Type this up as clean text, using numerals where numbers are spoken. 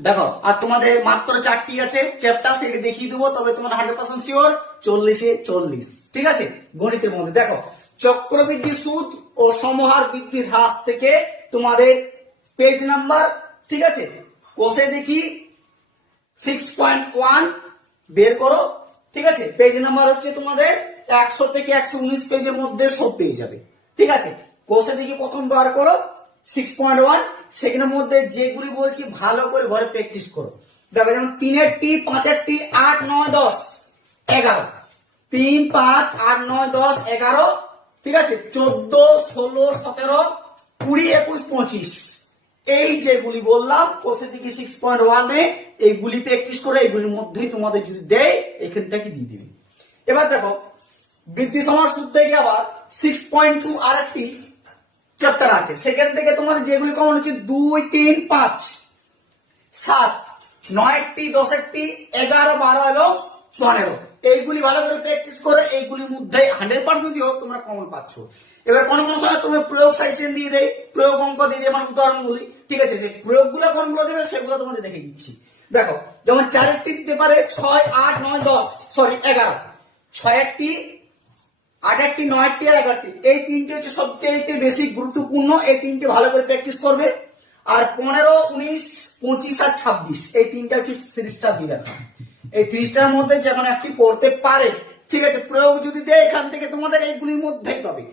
দেখো আর তোমাদের মাত্র 4টি আছে চ্যাপ্টার, সেটা দেখিয়ে দেবো, তবে তোমার 100% শিওর 40-এ 40। ঠিক আছে, গণিতের মধ্যে দেখো চক্রবৃদ্ধি সুদ ও সমহার বৃদ্ধির হ্রাস থেকে তোমাদের পেজ নাম্বার, ঠিক আছে, কোষে দেখি 6.1 বের করো। ঠিক আছে, পেজ নাম্বার হচ্ছে তোমাদের 100 থেকে 119 পেজের মধ্যে সব পেয়ে যাবে। ঠিক আছে, কোষে দেখি প্রথম বার করো 6.1, সেখানের মধ্যে যেগুলি বলছি ভালো করে ঘরে প্র্যাকটিস করো। দেখো যেমন 3-এর টি, 5-এর টি, 8, 9, 10, 11, 3, 5, 8, 9, 10, 11, ঠিক আছে, 14, 16, 17, 20, 21, 25, এই যেগুলি বললাম কোষে দিকে 6.1 এইগুলি প্র্যাকটিস করে এইগুলির মধ্যেই তোমাদের যদি দেয় এখান থেকে দিয়ে দিবে। এবার দেখো বৃদ্ধি সমার সূত্র থেকে আবার 6.2 আর একটি চ্যাপ্টার আছে, সেখান থেকে তোমাদের যেগুলি কমন হচ্ছে 2, 3, 5, 7, 9টি, 10টি, 11, 12 এবং 15, এইগুলি ভালো করে প্র্যাকটিস করে এইগুলির মধ্যে 100% হোক তোমরা কমন পাচ্ছ। এবার কোন কোন সময় তুমি প্রয়োগ সাইজেন দিয়ে দেয়, প্রয়োগ অঙ্ক দিয়ে দেয়, মানে উদাহরণগুলি, ঠিক আছে, যে প্রয়োগগুলো কোনগুলো দেবে সেগুলো তোমাদের দেখে দিচ্ছি। দেখো যেমন 4-টি দিতে পারে 6, 8, 9, 10, সরি 11, 6-টি, 8-টি, 9টি আর 11টি, এই তিনটে হচ্ছে সবচেয়ে বেশি গুরুত্বপূর্ণ, এই তিনটে ভালো করে প্র্যাকটিস করবে। আর 15, 19, 25 আর 26, এই তিনটা হচ্ছে 30টা দিয়ে রাখা, এই 30টার মধ্যে যে কোনো একটি পড়তে পারে। ঠিক আছে, প্রয়োগ যদি দেয় এখান থেকে তোমাদের এইগুলির মধ্যেই পাবে।